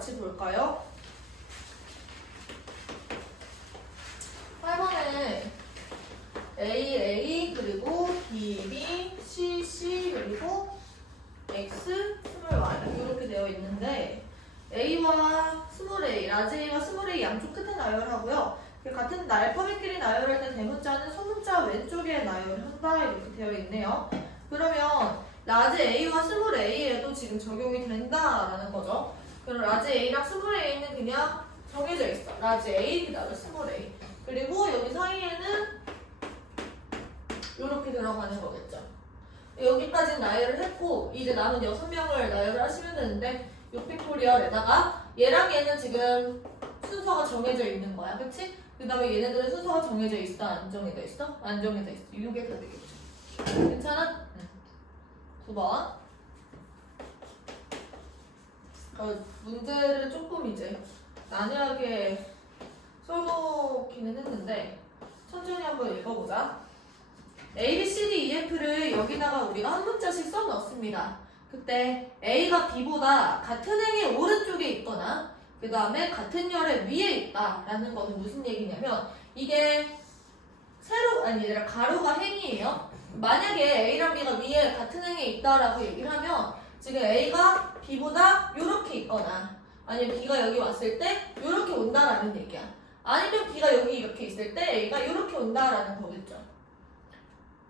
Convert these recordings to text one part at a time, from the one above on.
같이 볼까요? 8번에 A 그리고 B C 그리고 X 스몰 Y 이렇게 되어 있는데 A와 스몰 A, 라지 A와 스몰 A 양쪽 끝에 나열하고요. 같은 알파벳끼리 나열할 때 대문자는 소문자 왼쪽에 나열한다 이렇게 되어 있네요. 그러면 라지 A와 스몰 A에도 지금 적용이 된다라는 거죠. 그럼 라지 A랑 스몰 A는 그냥 정해져 있어. 라지 A 그다음에 스몰 A. 그리고 여기 사이에는 이렇게 들어가는 거겠죠. 여기까지 나열을 했고 이제 남은 6명을 나열을 하시면 되는데 6팩토리얼에다가 얘랑 얘는 지금 순서가 정해져 있는 거야. 그치? 그 다음에 얘네들은 순서가 정해져 있어? 안 정해져 있어? 안 정해져 있어. 이게 다 되겠죠. 괜찮아? 응. 9번. 문제를 조금 이제 난해하게 써놓기는 했는데 천천히 한번 읽어보자. A, B, C, D, E, F를 여기다가 우리가 한 문자씩 써 넣습니다. 그때 A가 B보다 같은 행의 오른쪽에 있거나 그 다음에 같은 열의 위에 있다라는 것은 무슨 얘기냐면 이게 아니라 가로가 행이에요. 만약에 A랑 B가 위에 같은 행에 있다라고 얘기를 하면 지금 A가 B보다 이렇게 있거나 아니면 B가 여기 왔을 때 이렇게 온다라는 얘기야. 아니면 B가 여기 이렇게 있을 때 A가 이렇게 온다라는 거겠죠.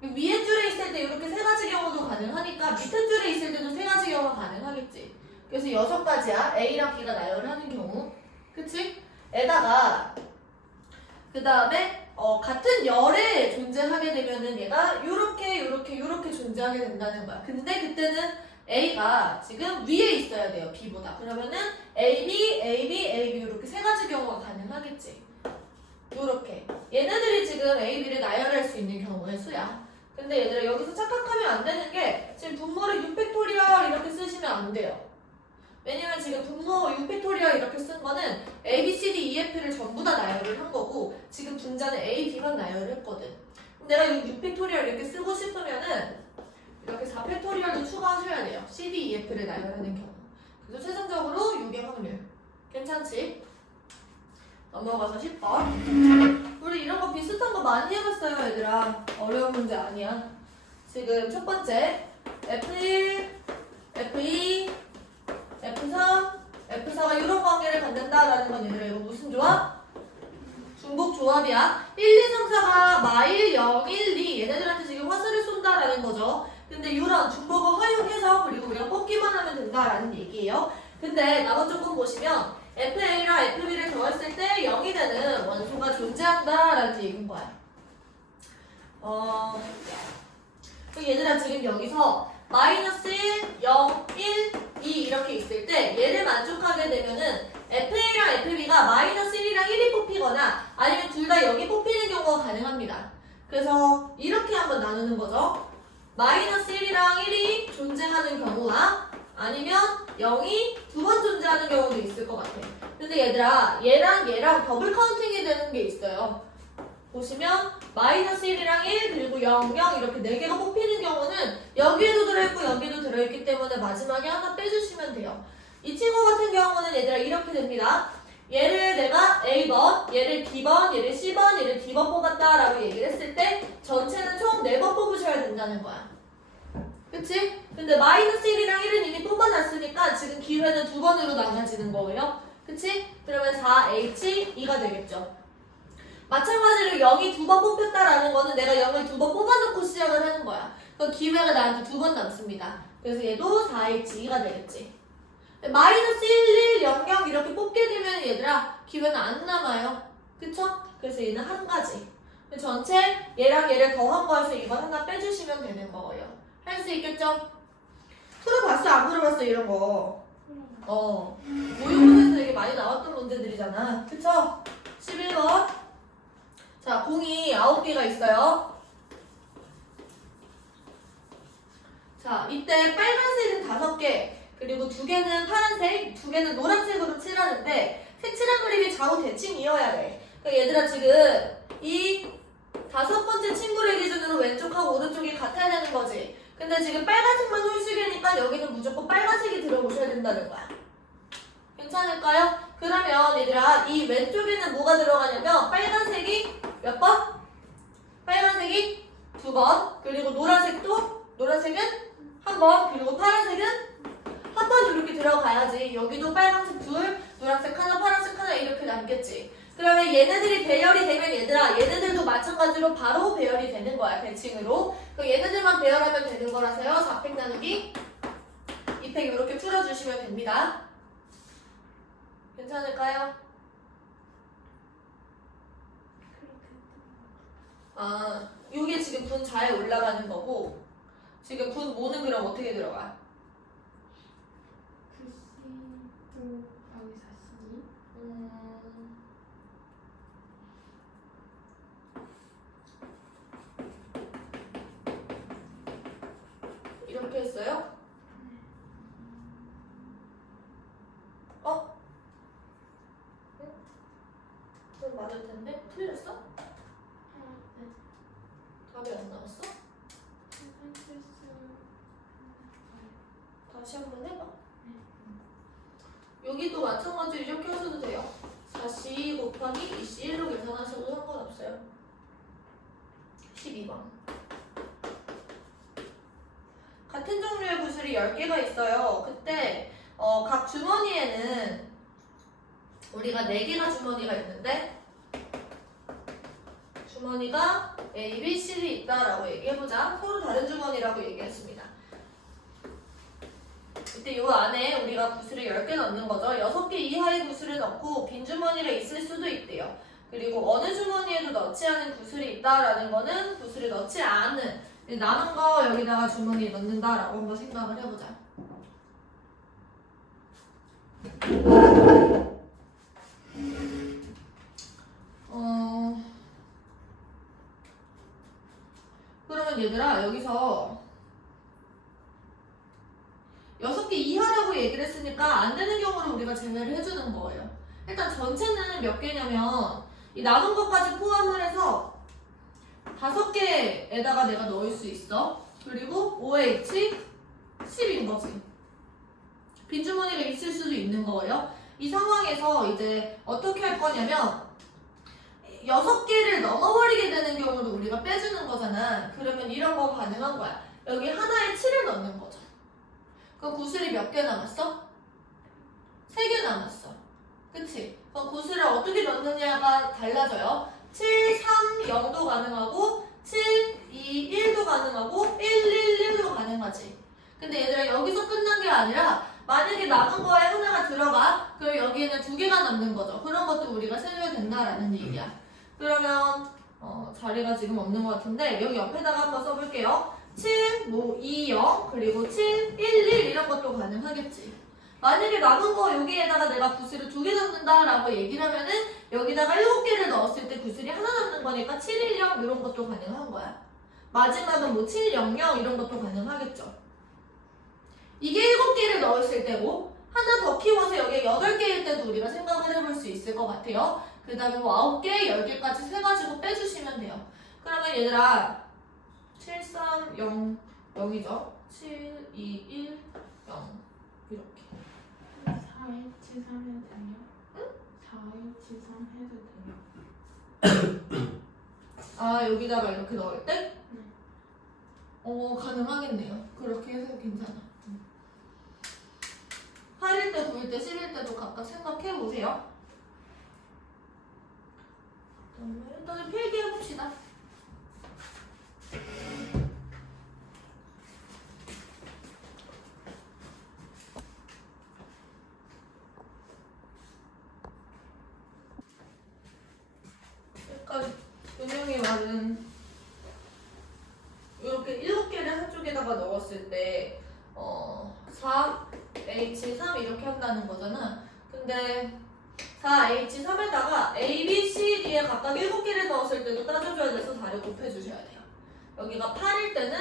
위에 줄에 있을 때 이렇게 세 가지 경우도 가능하니까 밑에 줄에 있을 때도 세 가지 경우가 가능하겠지. 그래서 6가지야. A랑 B가 나열을 하는 경우. 그치? 에다가 그 다음에 같은 열에 존재하게 되면은 얘가 요렇게 존재하게 된다는 거야. 근데 그때는 A가 지금 위에 있어야 돼요. B보다. 그러면은 AB 이렇게 세 가지 경우가 가능하겠지. 요렇게. 얘네들이 지금 A, B를 나열할 수 있는 경우의 수야. 근데 얘들아 여기서 착각하면 안 되는 게 지금 분모를 6팩토리얼 이렇게 쓰시면 안 돼요. 왜냐면 지금 분모 6팩토리얼 이렇게 쓴 거는 A, B, C, D, E, F를 전부 다 나열을 한 거고 지금 분자는 A, B만 나열을 했거든. 내가 6팩토리얼 이렇게 쓰고 싶으면은 이렇게 4팩토리얼도 추가하셔야 돼요. C, D, E, F를 나열하는 경우. 그래서 최종적으로 6의 확률. 괜찮지? 넘어가서 10번. 우리 이런 거 비슷한 거 많이 해봤어요, 얘들아. 어려운 문제 아니야. 지금 첫 번째 F1, F2, F3, F4가 이런 관계를 갖는다라는 건 얘들아 이거 무슨 조합? 중복 조합이야. 1, 2, 3, 4가 마일, 0, 1, 2 얘네들한테 지금 화살을 쏜다라는 거죠. 근데 이런 중복을 활용해서 그리고 우리가 뽑기만 하면 된다라는 얘기예요. 근데 나머지 조금 보시면 FA랑 FB를 더했을 때 0이 되는 원소가 존재한다라는 얘기인 거야. 얘들아 지금 여기서 마이너스 1, 0, 1, 2 이렇게 있을 때 얘를 만족하게 되면은 FA랑 FB가 마이너스 1이랑 1이 뽑히거나 아니면 둘 다 여기 뽑히는 경우가 가능합니다. 그래서 이렇게 한번 나누는 거죠. 마이너스 1이랑 1이 존재하는 경우와 아니면 0이 두 번 존재하는 경우도 있을 것 같아. 근데 얘들아 얘랑 더블 카운팅이 되는 게 있어요. 보시면 마이너스 1이랑 1 그리고 0, 0 이렇게 4개가 뽑히는 경우는 여기에도 들어있고 여기도 들어있기 때문에 마지막에 하나 빼주시면 돼요. 이 친구 같은 경우는 얘들아 이렇게 됩니다. 얘를 내가 A번, 얘를 B번, 얘를 C번, 얘를 D번 뽑았다라고 얘기를 했을 때 전체는 총 4번 뽑으셔야 된다는 거야. 그치? 근데 마이너스 1이랑 1은 이미 뽑아놨으니까 지금 기회는 2번으로 나눠지는 거예요. 그치? 그러면 4H2가 되겠죠. 마찬가지로 0이 2번 뽑혔다라는 거는 내가 0을 2번 뽑아놓고 시작을 하는 거야. 그럼 기회가 나한테 2번 남습니다. 그래서 얘도 4H2가 되겠지. 마이너스 1, 1, 0, 0 이렇게 뽑게 되면 얘들아 기회는 안 남아요. 그쵸? 그래서 얘는 한 가지. 전체 얘랑 얘를 더한 거에서 이거 하나 빼주시면 되는 거예요. 할 수 있겠죠? 풀어봤어? 안 풀어봤어? 이런 거. 모의고사에서 되게 많이 나왔던 문제들이잖아. 그쵸? 11번. 자, 공이 9개가 있어요. 자, 이때 빨간색은 5개, 그리고 2개는 파란색, 2개는 노란색으로 칠하는데 색칠한 그림이 좌우 대칭이어야 돼. 그러니까 얘들아 지금 이 5번째 친구를 기준으로 왼쪽하고 오른쪽이 같아야 되는 거지. 근데 지금 빨간색만 홀수계니까 여기는 무조건 빨간색이 들어오셔야 된다는 거야. 괜찮을까요? 그러면 얘들아 이 왼쪽에는 뭐가 들어가냐면 빨간색이 몇 번? 빨간색이 2번, 그리고 노란색은 한 번, 그리고 파란색은 한 번 이렇게 들어가야지. 여기도 빨간색 둘, 노란색 하나, 파란색 하나 이렇게 남겠지. 그러면 얘네들이 배열이 되면 얘들아 얘네들도 마찬가지로 바로 배열이 되는 거야. 대칭으로. 그럼 얘네들만 배열하면 되는 거라서요. 4팩 나누기 2팩 이렇게 풀어주시면 됩니다. 괜찮을까요? 아, 이게 지금 분 잘 올라가는 거고 지금 분 모는 그럼 어떻게 들어가? 이렇게 했어요? 어? 응? 그럼 맞을 텐데? 틀렸어? 답이 안 나왔어? 다시 한번 해봐. 여기도 마찬가지로 이렇게 하셔도 돼요. 4C 곱하기 2C1로 계산하셔도 상관없어요. 12번. 같은 종류의 구슬이 10개가 있어요. 그때 각 주머니에는 우리가 4개가 주머니가 있는데 주머니가 A, B, C이 있다라고 얘기해보자. 서로 다른 주머니라고 얘기했습니다. 이때 이 안에 우리가 구슬을 10개 넣는 거죠. 6개 이하의 구슬을 넣고 빈 주머니가 있을 수도 있대요. 그리고 어느 주머니에도 넣지 않은 구슬이 있다라는 거는 구슬을 넣지 않은 남은 거 여기다가 주머니에 넣는다라고 한번 생각을 해보자. 그러면 얘들아 여기서 6개 이하라고 얘기를 했으니까 안 되는 경우를 우리가 제외를 해주는 거예요. 일단 전체는 몇 개냐면 이 남은 것까지 포함을 해서 5개에다가 내가 넣을 수 있어. 그리고 OH 10인 거지. 빈주머니가 있을 수도 있는 거예요. 이 상황에서 이제 어떻게 할 거냐면 6개를 넘어버리게 되는 경우를 우리가 빼주는 거잖아. 그러면 이런 거 가능한 거야. 여기 하나에 7을 넣는 거죠. 그럼 구슬이 몇 개 남았어? 3개 남았어. 그치? 그럼 구슬을 어떻게 넣느냐가 달라져요. 7, 3, 0도 가능하고 7, 2, 1도 가능하고 1, 1, 1도 가능하지. 근데 얘들아 여기서 끝난 게 아니라 만약에 남은 거에 하나가 들어가 그럼 여기에는 2개가 남는 거죠. 그런 것도 우리가 세줘야 된다라는 얘기야. 그러면 자리가 지금 없는 것 같은데 여기 옆에다가 한번 써볼게요. 7, 2, 0 그리고 7, 1, 1 이런 것도 가능하겠지. 만약에 남은 거 여기에다가 내가 구슬을 2개 넣는다라고 얘기를 하면은 여기다가 7개를 넣었을 때 구슬이 하나 남는 거니까 7, 1, 0 이런 것도 가능한 거야. 마지막은 뭐 7, 0, 0 이런 것도 가능하겠죠. 이게 7개를 넣었을 때고 하나 더 키워서 여기에 8개일 때도 우리가 생각을 해볼 수 있을 것 같아요. 그 다음에 뭐 9개, 10개까지 세가지고 빼주시면 돼요. 그러면 얘들아 7, 3, 0, 0이죠. 7, 2, 1, 0 이렇게 4, 1, 7, 3 해도 돼요? 응? 4, 1, 7, 3 해도 돼요? 아 여기다가 이렇게 넣을 때? 네. 가능하겠네요. 그렇게 해서 괜찮아. 8일 때, 9일 때, 10일 때도 각각 생각해보세요. 일단은 필기해봅시다. 약간 은영이 말은 이렇게 7개를 한쪽에다가 넣었을 때 4H3 이렇게 한다는 거잖아. 근데 4H3에다가 A, B, C, D에 각각 7개를 넣었을 때도 따져줘야 돼서 4를 곱해주셔야 돼요. 여기가 8일 때는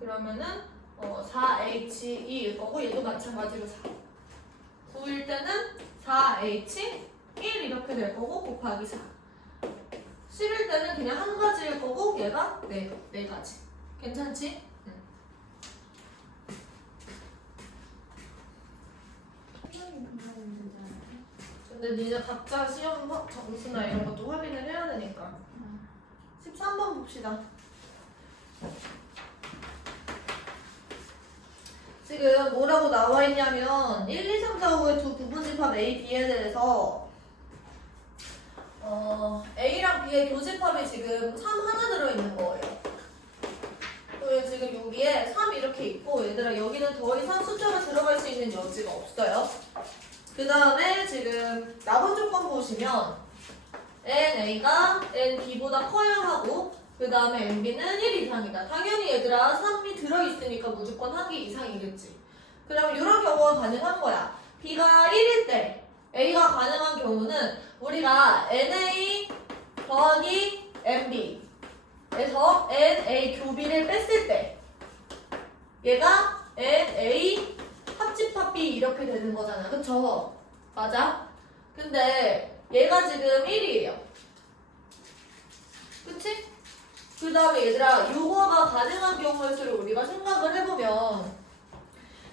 그러면은 4H2일 거고 얘도 마찬가지로 4. 9일 때는 4H1 이렇게 될 거고 곱하기 4. 10일 때는 그냥 한 가지일 거고 얘가 네 가지. 괜찮지? 응. 한번이 금방 되잖아요. 근데 니네 각자 시험 점수나 이런 것도 확인을 해야 되니까. 13번 봅시다. 지금 뭐라고 나와 있냐면 1, 2, 3, 4, 5의 두 부분집합 A, B에 대해서 A랑 B의 교집합이 지금 3 하나 들어있는 거예요. 그리고 지금 여기에 3 이렇게 있고 얘들아 여기는 더 이상 숫자가 들어갈 수 있는 여지가 없어요. 그 다음에 지금 나번 조건 보시면 NA가 NB보다 커야 하고 그 다음에 NB는 1 이상이다. 당연히 얘들아 3이 들어있으니까 무조건 1개 이상이겠지. 그럼 이런 경우가 가능한 거야. B가 1일 때 A가 가능한 경우는 우리가 NA 더하기 NB에서 NA 교비를 뺐을 때 얘가 NA 합집합 B 이렇게 되는 거잖아. 그쵸? 맞아? 근데 얘가 지금 1이에요. 그치? 그 다음에 얘들아 요거가 가능한 경우의 수를 우리가 생각을 해보면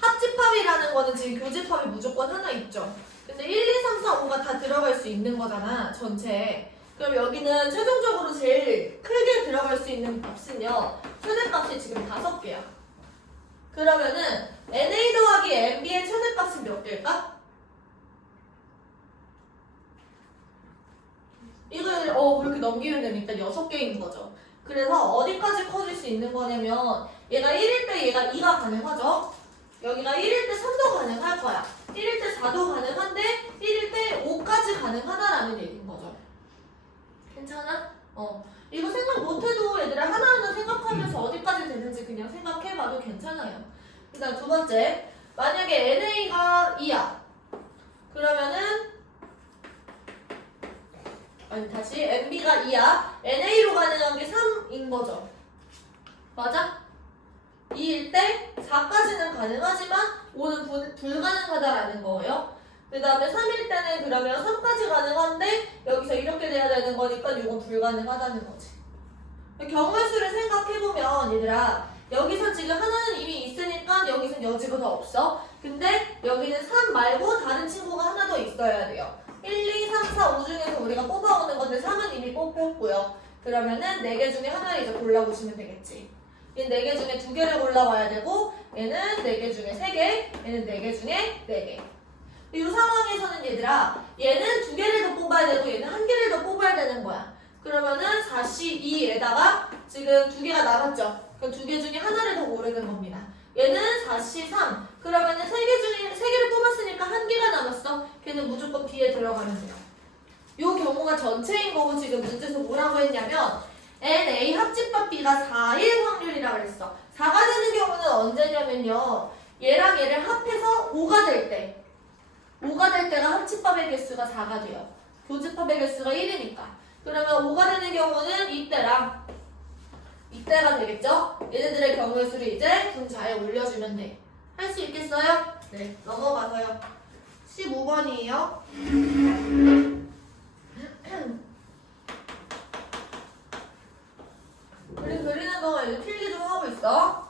합집합이라는 거는 지금 교집합이 무조건 하나 있죠. 근데 1, 2, 3, 4, 5가 다 들어갈 수 있는 거잖아 전체에. 그럼 여기는 최종적으로 제일 크게 들어갈 수 있는 값은요 최대값이 지금 5개야. 그러면은 NA 더하기 NB의 최대값은 몇 개일까? 이걸 그렇게 넘기면 되니까 6개인 거죠. 그래서 어디까지 커질 수 있는 거냐면 얘가 1일 때 얘가 2가 가능하죠. 여기가 1일 때 3도 가능할 거야. 1일 때 4도 가능한데 1일 때 5까지 가능하다라는 얘기인 거죠. 괜찮아? 이거 생각 못해도 얘들아 하나하나 생각하면서 어디까지 되는지 그냥 생각해봐도 괜찮아요. 그 다음 두 번째, 만약에 NA가 2야. 그러면은 다시 NB가 2야. NA로 가능한 게 3인 거죠. 맞아? 2일 때 4까지는 가능하지만 5는 불가능하다라는 거예요. 그 다음에 3일 때는 그러면 3까지 가능한데 여기서 이렇게 돼야 되는 거니까 이건 불가능하다는 거지. 경우의 수를 생각해보면 얘들아 여기서 지금 하나는 이미 있으니까 여기선 여지가 더 없어. 근데 여기는 3 말고 다른 친구가 하나 더 있어야 돼요. 1, 2, 3, 4, 5 중에서 우리가 뽑아오는 건데 3은 이미 뽑혔고요. 그러면은 4개 중에 하나를 이제 골라보시면 되겠지. 얘는 4개 중에 2개를 골라와야 되고 얘는 4개 중에 3개, 얘는 4개 중에 4개. 이 상황에서는 얘들아 얘는 2개를 더 뽑아야 되고 얘는 1개를 더 뽑아야 되는 거야. 그러면은 4C2에다가 지금 2개가 남았죠. 그럼 2개 중에 하나를 더 고르는 겁니다. 얘는 4C3. 그러면은 3개를 뽑았으니까 1개가 남았어. 걔는 무조건 B에 들어가면 돼요. 요 경우가 전체인 거고 지금 문제에서 뭐라고 했냐면 NA 합집합 B가 4일 확률이라고 그랬어. 4가 되는 경우는 언제냐면요. 얘랑 얘를 합해서 5가 될 때. 5가 될 때가 합집합의 개수가 4가 돼요. 교집합의 개수가 1이니까. 그러면 5가 되는 경우는 이때랑 이때가 되겠죠? 얘네들의 경우의 수를 이제 분자에 올려주면 돼. 할 수 있겠어요? 네, 넘어가서요. 15번이에요. 우리 그리는 동안 이제 필기 좀 하고 있어.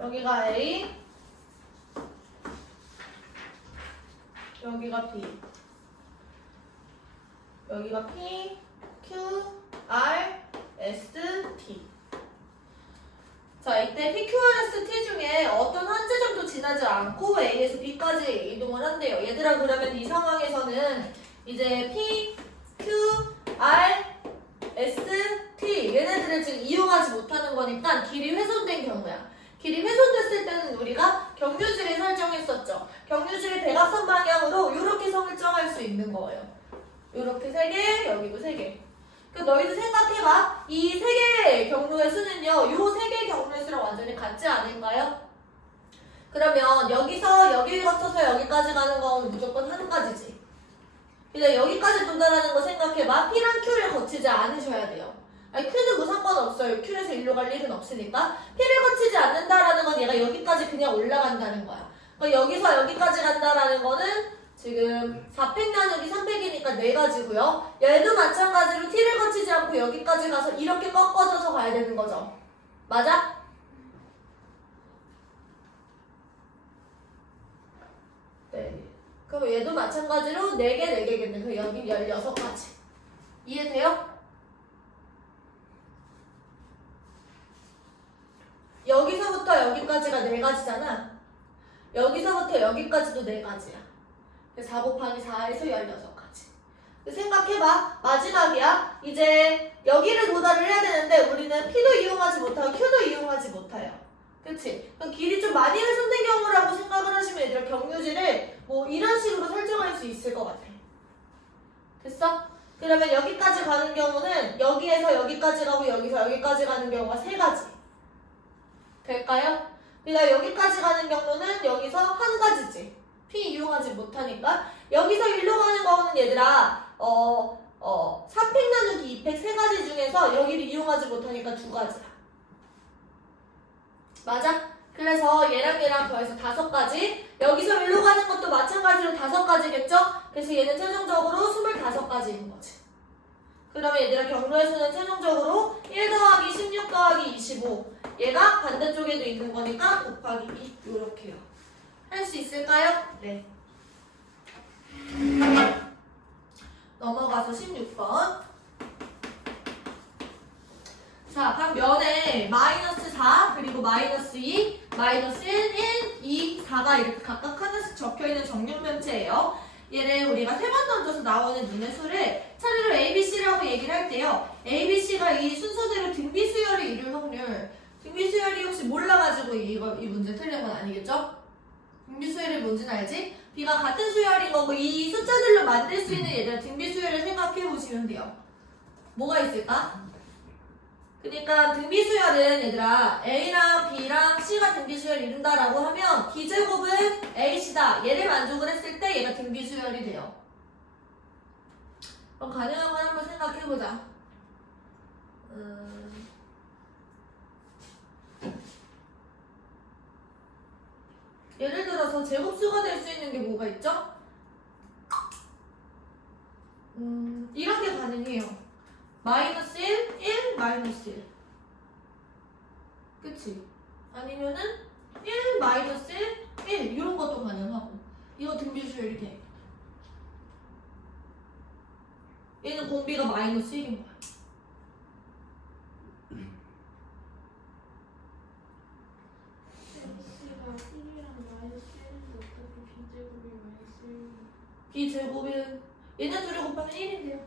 여기가 A, 여기가 B, 여기가 P, Q, R, S, T. 자, 이때 P, Q, R, S, T 중에 어떤 한 지점도 지나지 않고 A에서 B까지 이동을 한대요. 얘들아, 그러면 이 상황에서는 이제 P, Q, R, S, T 얘네들을 지금 이용하지 못하는 거니까 길이 훼손된 경우야. 길이 훼손됐을 때는 우리가 경유지를 설정했었죠. 경유지를 대각선 방향으로 이렇게 설정할 수 있는 거예요. 이렇게 3개, 여기도 3개. 그 너희도 생각해봐. 이 3개의 경로의 수는요. 이 3개의 경로의 수랑 완전히 같지 않을까요? 그러면 여기서 여기를 거쳐서 여기까지 가는 건 무조건 한 가지지. 근데 여기까지 도달하는 거 생각해봐. P랑 Q를 거치지 않으셔야 돼요. 아니 Q는 뭐 상관없어요. Q에서 일로 갈 일은 없으니까. P를 거치지 않는다라는 건 얘가 여기까지 그냥 올라간다는 거야. 그러니까 여기서 여기까지 간다라는 거는 지금 4팩 나누기 3팩이니까 4가지고요. 얘도 마찬가지로 t를 거치지 않고 여기까지 가서 이렇게 꺾어져서 가야 되는 거죠. 맞아? 네. 그럼 얘도 마찬가지로 4개, 4개겠네. 그럼 여기 16가지. 이해돼요? 여기서부터 여기까지가 4가지잖아. 여기서부터 여기까지도 4가지야. 4 곱하기 4에서 16가지. 생각해봐. 마지막이야. 이제 여기를 도달을 해야 되는데 우리는 P도 이용하지 못하고 Q도 이용하지 못해요. 그치? 그럼 길이 좀 많이 훼손된 경우라고 생각을 하시면 얘들아 경유지를 뭐 이런 식으로 설정할 수 있을 것 같아. 됐어? 그러면 여기까지 가는 경우는 여기에서 여기까지 가고 여기서 여기까지 가는 경우가 3가지. 될까요? 그러니까 여기까지 가는 경우는 여기서 한 가지지. P 이용하지 못하니까. 여기서 일로 가는 거는 얘들아 3팩 나누기 2팩 3가지 중에서 여기를 이용하지 못하니까 2가지야. 맞아? 그래서 얘랑 더해서 5가지. 여기서 일로 가는 것도 마찬가지로 5가지겠죠? 그래서 얘는 최종적으로 25가지인 거지. 그러면 얘들아 경로에서는 최종적으로 1 더하기 16 더하기 25. 얘가 반대쪽에도 있는 거니까 곱하기 2 이렇게요. 할 수 있을까요? 네. 넘어가서 16번. 자, 각 면에 마이너스 4, 그리고 마이너스 2, 마이너스 1, 1, 2, 4가 이렇게 각각 하나씩 적혀있는 정육면체예요. 얘를 우리가 3번 던져서 나오는 눈의 수를 차례로 ABC라고 얘기를 할 때요. ABC가 이 순서대로 등비수열을 이룰 확률. 등비수열이 혹시 몰라가지고 이 문제 틀린 건 아니겠죠? 등비수열이 뭔지는 알지? B가 같은 수열인 거고 이 숫자들로 만들 수 있는 얘들아 등비수열을 생각해 보시면 돼요. 뭐가 있을까? 그러니까 등비수열은 얘들아 A랑 B랑 C가 등비수열을 이룬다라고 하면 B제곱은 AC다. 얘를 만족을 했을 때 얘가 등비수열이 돼요. 그럼 가능한 건 한번 생각해보자. 예를 들어서 제곱수가 될 수 있는 게 뭐가 있죠? 이런 게 가능해요. 마이너스 1, 1, 마이너스 1. 그치? 아니면은 1, 마이너스 1, 1 이런 것도 가능하고. 이거 등비수열이 돼. 얘는 공비가 마이너스 1인 거야. C가 1이랑 마이너스 1인데 어떻게 B제곱이 마이너스 1이야? B제곱은 얘네 둘을 곱하면 1인데요.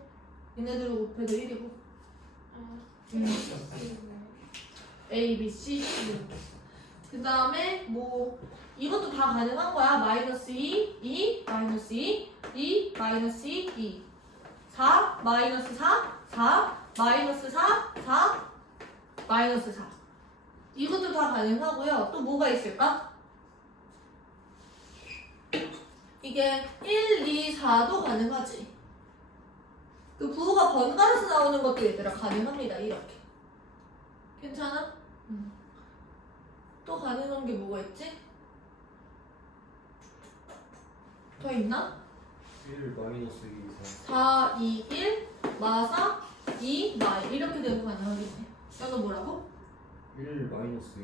얘네 둘을 곱해도 1이고. 아, A, B, C, D. 그 다음에 뭐 이것도 다 가능한 거야. 마이너스 2, 2, 마이너스 2, 2, 마이너스 2, 2. 4, 마이너스 4, 4, 마이너스 4, 4, 마이너스 4. 이것도 다 가능하고요. 또 뭐가 있을까? 이게 1, 2, 4도 가능하지. 그 부호가 번갈아서 나오는 것도 얘들아 가능합니다. 이렇게. 괜찮아? 또 가능한 게 뭐가 있지? 더 있나? 1 마이너스 2 4, 2, 1, 마사, 2, 마 이렇게 되면 가능하겠네. 이거 뭐라고? 1 마이너스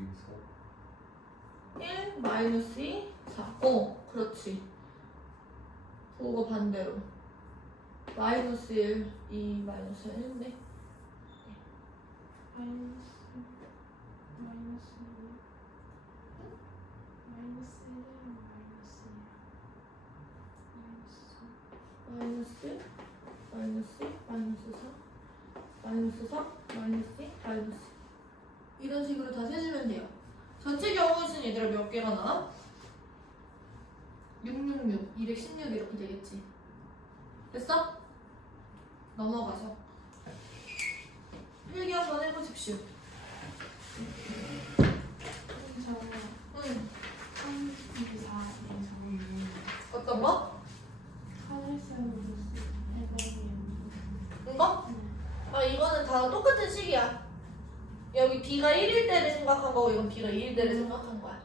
2 1, 마이너스 2, 4. 그렇지. 부호가 반대로. 마이너스 1, 2, 마이너스 1 했네. 마이너스 2 마이너스 1이랑 마이너스 마이너스, 마이너스, 마이너스 4, 마이너스 2, 마이너스 이런 식으로 다 세주면 돼요. 전체 경우수는 얘들아 몇 개가 나와? 666, 216 이렇게 되겠지. 됐어? 넘어가서 필기 한번 해보십시오. 저는 응. 34에서는 어떤 거? 하늘색으로 해버리는 이거? 이거는 다 똑같은 식이야. 여기 B가 1일 때를 생각한 거고 이건 B가 2일 때를 생각한 거야.